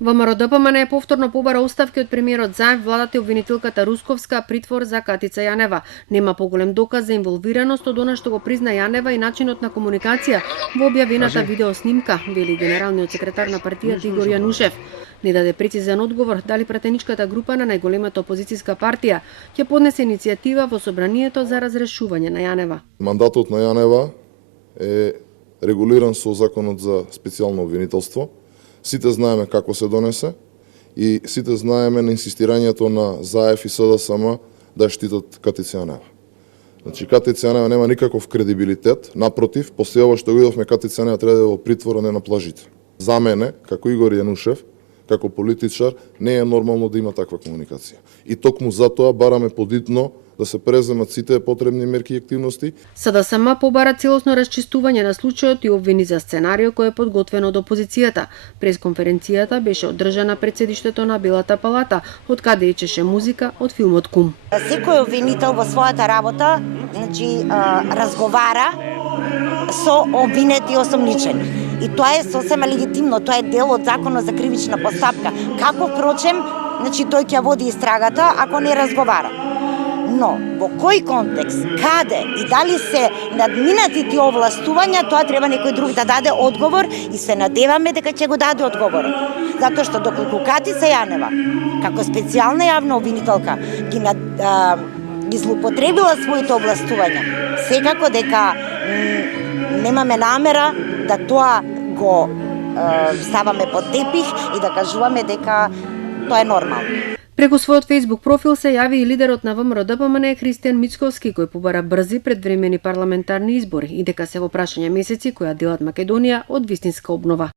ВМРО-ДПМН повторно побара оставки од премиерот Заев, владата и обвинителката Русковска притвор за Катица Јанева. Нема поголем доказ за инволвираност од она што го призна Јанева и начинот на комуникација во објавената видеоснимка, вели генералниот секретар на партијата Игор Јанушев. Не даде прецизен одговор дали пратеничката група на најголемата опозицијска партија ќе поднесе иницијатива во собранието за разрешување на Јанева. Мандатот на Јанева е регулиран со законот за специјално обвинителство. Сите знаеме како се донесе и сите знаеме на инсистирањето на Заев и СДСМ да штитат Катица Јанева. Значи, Катица Јанева нема никаков кредибилитет, напротив, после ова што видовме, Катица Јанева треба да е во притвор, а не на плажите. За мене, како Игор Јанушев, како политичар, не е нормално да има таква комуникација. И токму затоа бараме подитно да се преземат сите потребни мерки и активности. СДСМ побара целосно расчистување на случајот и обвини за сценарио кој е подготвен од опозицијата. Пресконференцијата беше одржана пред седиштето на Белата палата, од каде ечеше музика од филмот Кум. Секој обвинител во својата работа, значи, разговара со обвинети и осомничени. И тоа е сосема легитимно, тоа е дел од законот за кривична постапка. Како впрочем, значи тој ќе води истрагата ако не разговара. Но во кој контекст, каде и дали се надминати тие овластувања, тоа треба некој друг да даде одговор и се надеваме дека ќе го даде одговорот. Затоа што доколку Катица Јанева, како специјална јавна обвинителка, ги злоупотребила своите овластувања, секако дека немаме намера да тоа го ставаме под тепих и да кажуваме дека тоа е нормално. Преку својот Facebook профил се јави и лидерот на ВМРО-ДПМН Христијан Мицковски, кој побара брзи предвремени парламентарни избори и дека се во прашање месеци која делат Македонија од вистинска обнова.